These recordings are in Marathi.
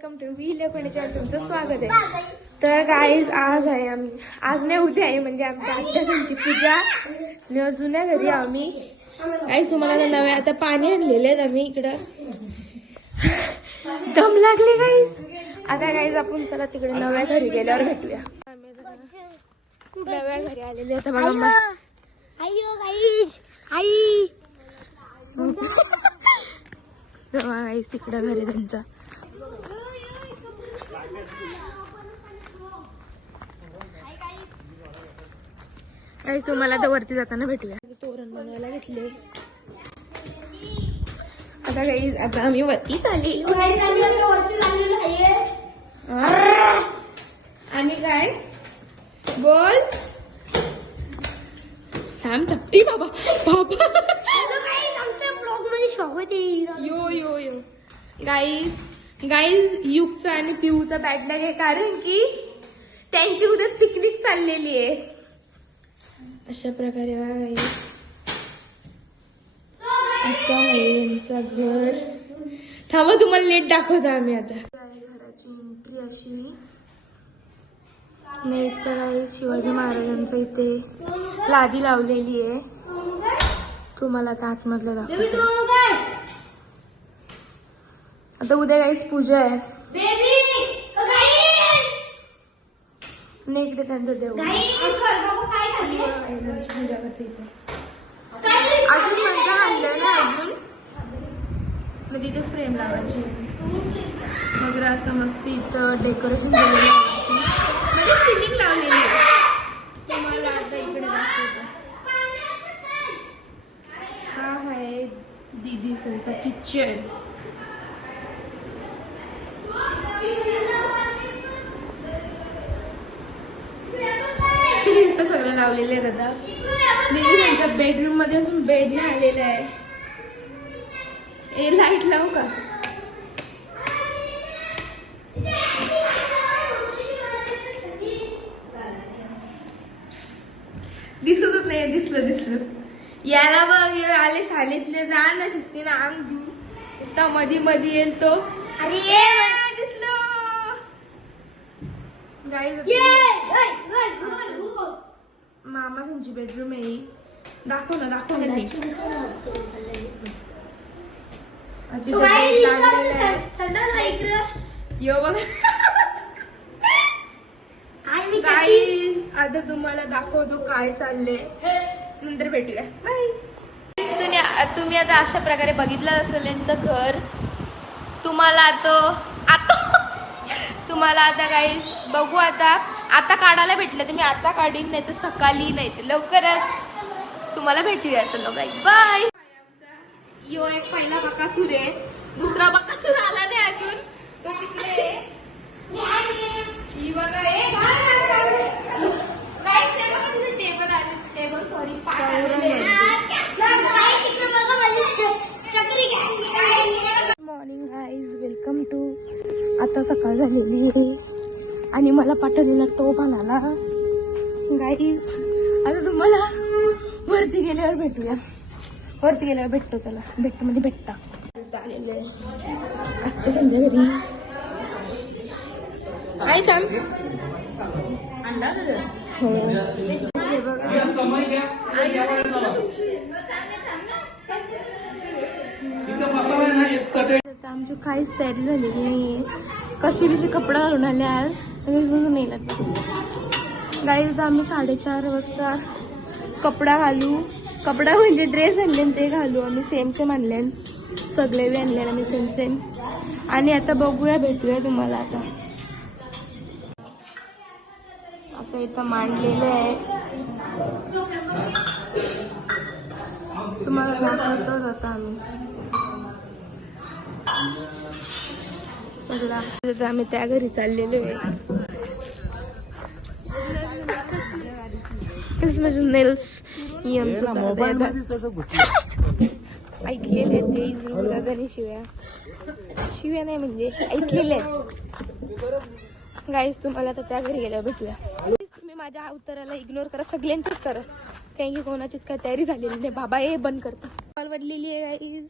वेलकम टू वी इलेव्हनच्या तुमचं स्वागत आहे. तर गाईज आज आहे आम्ही. आज नाही उद्या आहे म्हणजे आमच्या आत्यासांची पूजा. आणि जुन्या घरी आम्ही. गाईज तुम्हाला नव्या आता पाणी आणलेले आहेत आम्ही इकडं. दम लागले गाईज आता गाईज आपण चला तिकडे नव्या घरी गेल्यावर भेटूया. नव्या घरी आलेले आता बघा आई. तिकडं घरी त्यांचा. गाईज तुम्हाला आता वरती जाताना भेटूया. तोरण बनवायला घेतले. आता गाईज आता आम्ही वरती चालली. आणि काय? बोल. थांब चपटी बाबा बाबा. स्वागत आहे यो यो यो. गाईज गाईज युगचा आणि पिऊचा बॅटलॅग आहे कारण की त्यांची उद्या पिकनिक चाललेली आहे. अशा प्रकारे बघा असं आहे यांचं घर. थांबा तुम्हाला नेट दाखवता आम्ही आता. घराची एंट्री अशी नेट तर आहे शिवाजी महाराजांचं इथे लादी लावलेली आहे. तुम्हाला आता आतमधलं दाखवतो. आता उद्या काहीच पूजा आहे आणि इकडे त्यांचं देव पूजा करते इथे अजून आणलं ना अजून? मग तिथे फ्रेम लावायची वगैरे असं मस्त इथं डेकोरेशन केलेलं आहे म्हणजे सिलिंग लावलेली आहे तुम्हाला आता इकडे दाखवतो हा। आहे दीदी किचन लावलेलं आहे दादा दीदी त्यांच्या बेडरूममध्ये असून बेड नाही आलेला आहे. ए लाइट लावू का? दिसतच नाही दिसलं दिसलं. याला बघ आले शाळेतले जा ना शिस्तीनं आम देऊ नुसता मधी मधी येईल तो. ए, दिसलो. गाईज त्यांची बेडरूम आहे. दाखव ना दाखव आता तुम्हाला दाखवतो काय चाललंय. नंतर भेटूया. बाय तुम्ही तुम्ही आता अशा प्रकारे बघितलं असेल यांचं घर. तुम्हाला आता तुम्हाला आता काही बघू आता. आता काढायला भेटलं तर मी आता काढीन नाही तर सकाळी नाही तर लवकरच. तुम्हाला भेटूया. चलो गाईज बाय यो एक पहिला बकासूर आहे. दुसरा बकासूर आला नाही अजून. तो तिकडे. ही बघा टेबल आले table sorry morning guys welcome to आता सकाळ झालेली आहे. आणि मला पाठवलेला टोप आणाला गाईज आता तुम्हाला वरती गेल्यावर भेटूया. वरती गेल्यावर भेटतो चला. भेटतो म्हणजे भेटता. आलेले आत्ता त्यांच्या घरी आहे थांब. हो. आता आमची काहीच तयारी झालेली नाहीये. कशी बिशी कपडा घालून आले आज लगेच म्हणून नाही लागत गाई आता आम्ही साडेचार वाजता कपडा घालू. कपडा म्हणजे ड्रेस आणले ते घालू. आम्ही सेम सेम आणले सगळे बी आणले आम्ही सेम सेम आणि आता बघूया भेटूया तुम्हाला आता. असं इथं मांडलेलं आहे. तुम्हाला दाखवतोच आता आम्ही. आता आम्ही त्या घरी चाललेलो आहे. म्हणजे नेल्स ऐकलेले ते दादाने शिव्या. शिव्या नाही म्हणजे ऐकलेले गाईज तुम्हाला आता त्या घरी गेल्यावर भेटूया. तुम्ही माझ्या उत्तराला इग्नोर करा सगळ्यांचीच करा. कारण की कोणाचीच काय तयारी झालेली नाही. बाबा हे बंद करता कॉल बदलेली आहे गाईज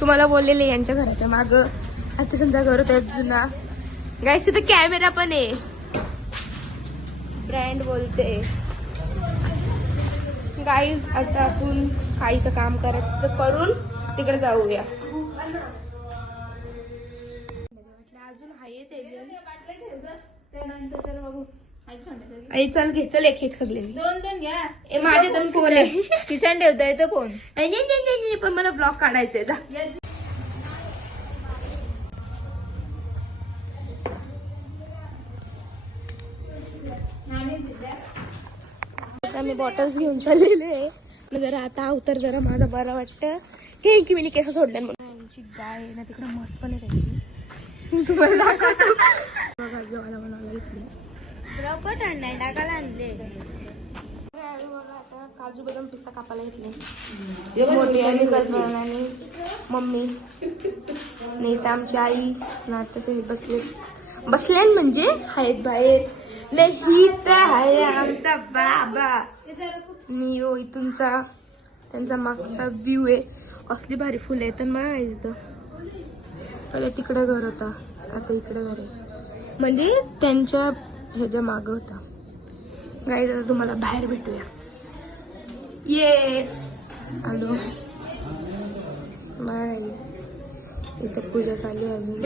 तुम्हाला बोललेले यांच्या घराच्या माग. आता समजा घर होत जुना. गायस तिथं कॅमेरा पण आहे. ब्रँड बोलते. गाईज आता आपण काही तर काम करायचं करून तिकडे जाऊया. आई चल घे चल एक एक सगळे. दोन दोन घ्या. ए माझे दोन फोन आहे किशन ठेवता येतो फोन. नाही, नाही, नाही, नाही, नाही, पण मला ब्लॉग काढायचंय जा. आता मी बॉटल्स घेऊन चाललेले आहे. जरा आता उतर जरा माझा बरं वाटतं. हे की मी केस सोडले म्हणून. यांची गाय ना तिकडे मस्त पण आहे त्यांची. तुम्हाला रपट आणलाय टाकायला आणले. बघा आता काजू बदाम पिस्ता कापायला घेतले. मोठी आणि कल्पना आणि मम्मी. नाही तर आमची आई नाट्य सगळी बसले. बसले म्हणजे आहेत बाहेर. नाही तर आहे आमचा बाबा. मी हो इथूनचा त्यांचा मागचा व्ह्यू आहे. असली भारी फुलं आहेत आणि मला इथं पहिले तिकडे घर होता. आता इकडे घर आहे. म्हणजे त्यांच्या ह्याच्या मागं होता. गाईज आता तुम्हाला बाहेर भेटूया. ये! आलो. गाईज इथं पूजा चालू आहे अजून.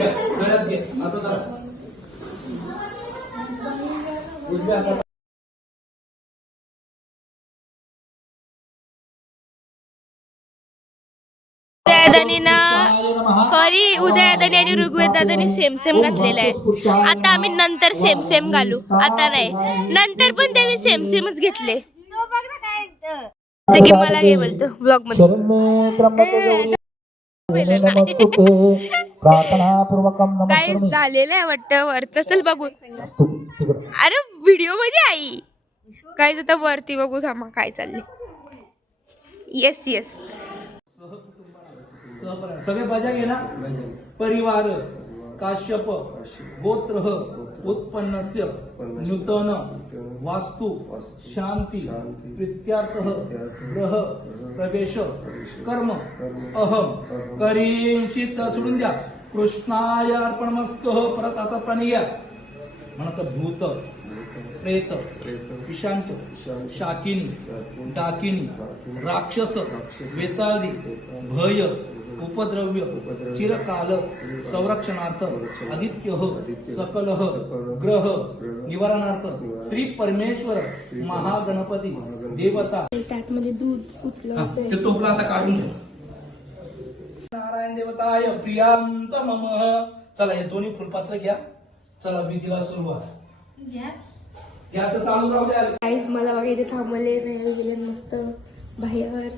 सॉरी उदयदानी आणि ऋग्वेदानी सेम सेम घातलेला आहे. आता आम्ही नंतर सेम सेम घालू. आता नाही. नंतर पण त्यांनी सेम सेमच घेतले. ते की मला हे बोलतो ब्लॉगमध्ये. प्रार्थनापूर्वकं काय झालेलं आहे वाटतं. वरच चल बघू. अरे व्हिडिओमध्ये आई. काय आता वरती बघू थांबा काय चालले येस येस सगळे बजा घे ना? परिवार काश्यप गोत्र उत्पन्नस्य नूतन वास्तु शांती प्रित्यार्थ ग्रह प्रवेश कर्म. अहम करींशी सोडून द्या. कृष्णाय अर्पणमस्त. परत आता प्राणी घ्या म्हणत भूत प्रेत पिशांच शाकिनी डाकिनी राक्षस वेताळी. भय उपद्रव्य चिरकाल संरक्षणार्थ आदित्य सकल ग्रह निवारणार्थ श्री परमेश्वर महागणपती देवता. त्यात मध्ये दूध टोपला आता काढून घे. नारायण देवताय प्रियांत मम. चला हे दोन्ही फुलपात्र घ्या. चला विधीला सुरुवात. घ्या. तर चालू राहू द्या. काहीच मला बघा इथे थांबवले नाही गेले मस्त बाहेर.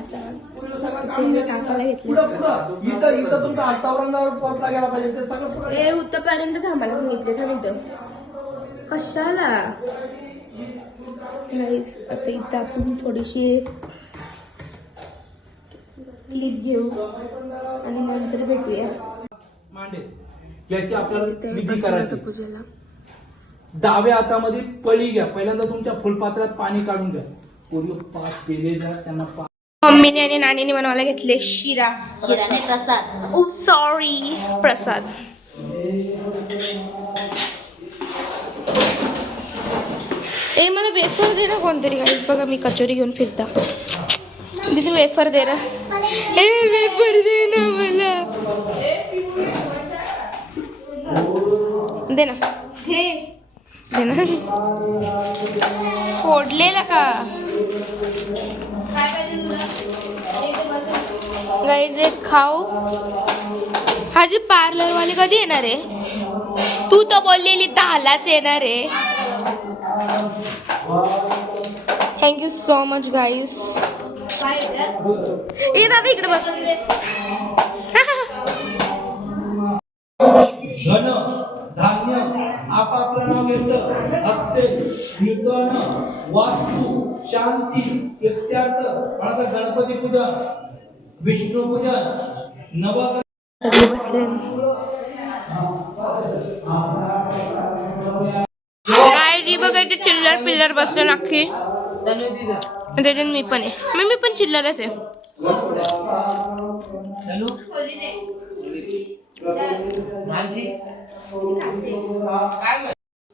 कापायला घेतले. पुढं पुढं. इथं इथं तुमचा हातावरणावर पोचला गेला पाहिजे ते सगळं पुढं ए उत्तरपर्यंत थांबायला सांगितले थांब इथं कशाला? Guys, आता इथं आपण थोडीशी क्लिप घेऊ आणि नंतर भेटूया. मांडे याची आपल्याला विधी करायची. पूजेला. डाव्या हातामध्ये पळी घ्या. पहिल्यांदा तुमच्या फुलपात्रात पाणी काढून घ्या. पूर्वी पाच पेले द्या त्यांना मम्मीने आणि नानीने बनवायला घेतले शिरा. शिराने प्रसाद. ओ सॉरी प्रसाद. ए मला वेफर दे ना कोणतरी गाईस बघा मी कचोरी घेऊन फिरता. दीदी वेफर दे ना. ए वेफर दे ना मला. दे ना. दे ना. फोडलेला का? गाईज एक खाऊ हाजी पार्लर वाले कधी येणार आहे? तू तर बोललेली दहालाच येणार आहे. थँक्यू सो मच गाईस ये दादा इकडे बघ. धन धान्य आपापलं नाव घ्यायचं असते कीर्तन वास्तू शांती इत्यार्थ. म्हणतात गणपती पूजन विष्णू पूजन नवग्रह काय जी बघायचे चिल्लर पिल्लर बसले नक्की त्याच्यात मी पण आहे. मग मी पण चिल्लरच आहे.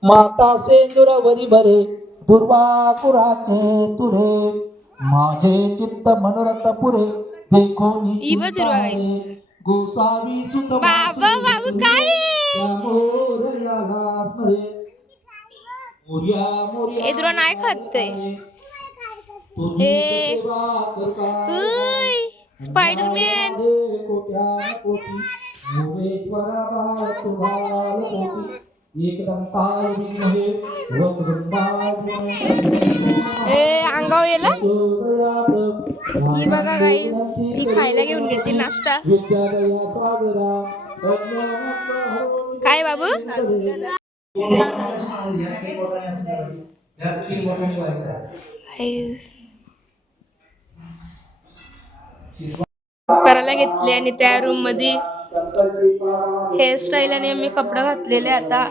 माता सेंदुरवरी भरे दुर्वा कुराचे तुरे माझे चित्त मनोरथ पुरे. गाई. चिंतारे. गोसावी सुत बाबा बाबू काय मोरयाला स्मरे मोर्या मोर्या तुला नाही खात ते. हे. स्पायडरमॅन. कोट्या कोटी. भुवेश्वरा बाळ तुम्हाला कोटी एकदंताय विद्महे वक्रतुंडाय ए अंगाव येला? ही बघा गाईस ही खायला घेऊन घेते नाश्ता. काय बाबू? करायला घेतले आणि त्या रूममध्ये हेअरस्टाईल आणि आम्ही कपडे घातलेले आता.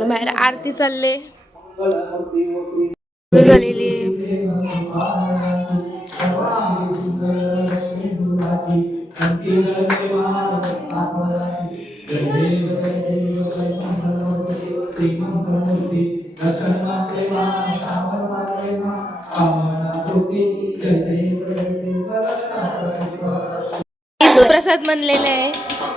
बाहेर आरती चालले. झालेली आहे. प्रसाद बनलेला आहे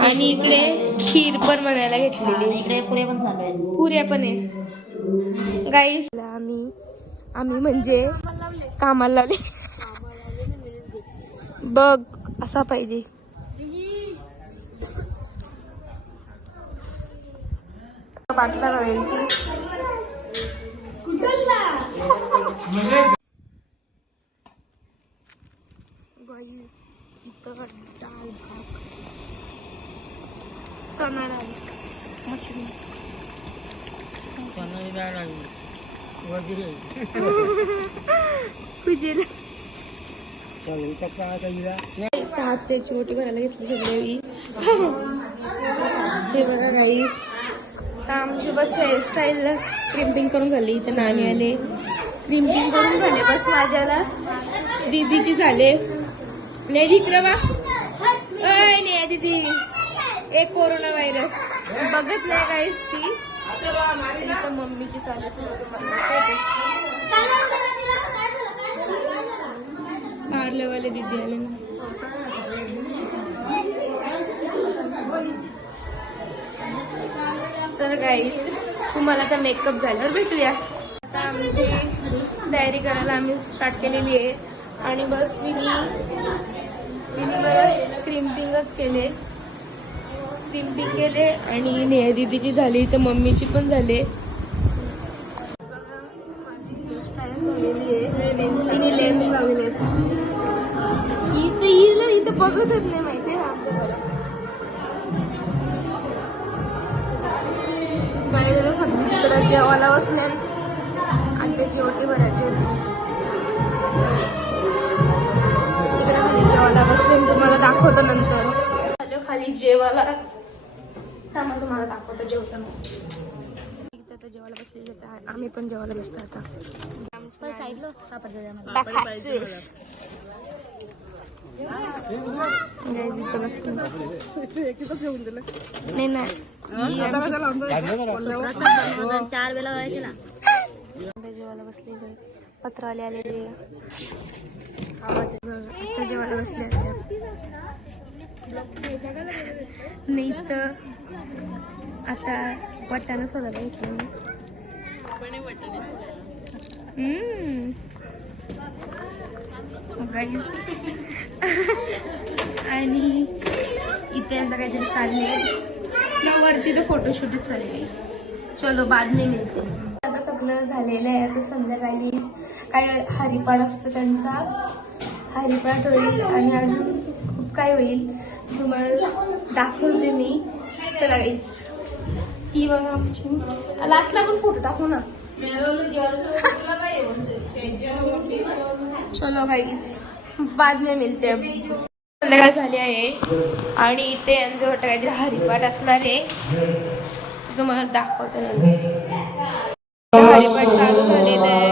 आणि इकडे खीर पण बनायला घेतलेली. इकडे पुरे पण चालू आहे पुऱ्या पण आहे गाईस आम्ही आम्ही म्हणजे कामाला लावले. बघ असा पाहिजे. बाटला लावायची. Guys, इथं कुजेल त्याची ओटी भरायला घेतली सगळी हे बघा गाई. आमची बस हेअरस्टाईल क्रिम्पिंग करून झाली. इथं नामी आले. क्रिम्पिंग करून झाले बस माझ्याला. दीदीची झाले. नाही बा अय नाही दीदी. एक कोरोना व्हायरस बघत नाही काहीच ती. इथं मम्मीची चालू पार्लेवाले दीदी आले तर काही तुम्हाला आता मेकअप झाल्यावर भेटूया. आता आमची तयारी करायला आम्ही स्टार्ट केलेली आहे. आणि बस मी मी बस क्रिम्पिंगच केले. क्रिम्पिंग केले आणि नेहा दीदीची झाली तर मम्मीची पण झाली. तिने लेन्स लावले इथं हिला इथं बघतच नाही माहितीये आमच्या घरात. काय झालं सगळीकडं जेवायला बसले आणि त्याची ओटी भरायची होती तिकडे खाली जेवायला बसले तुम्हाला दाखवतो नंतर. खाली जेवायला. त्यामुळे तुम्हाला दाखवतो जेवताना इथं आता जेवायला बसलेले. आम्ही पण जेवायला बसतो आता. नाही. नाही. चार वेळा व्हायचे ना. जेवायला बसलेले आलेले आता जेवायला बसले नाही तर आता वाटाणा सोडायला घेतलं मी. आणि इथे आता काहीतरी चालले वरती तर फोटोशूटच चालले चलो बाद नाही मिळते. आता सगळं झालेलं आहे. आता संध्याकाळी काय हरिपाठ असतं त्यांचा. हरिपाठ होईल आणि अजून काय होईल? तुम्हाला दाखवते मी. चला गाईस ही बघा आमची. लास्टला पण फोटो दाखवू ना. चलो गाईस बाद में मिलते संध्याकाळ झाली आहे. आणि इथे यांचं वाटतं काहीतरी हरिपाठ असणार आहे. तुम्हाला दाखवते हरिपाठ चालू झालेलं आहे.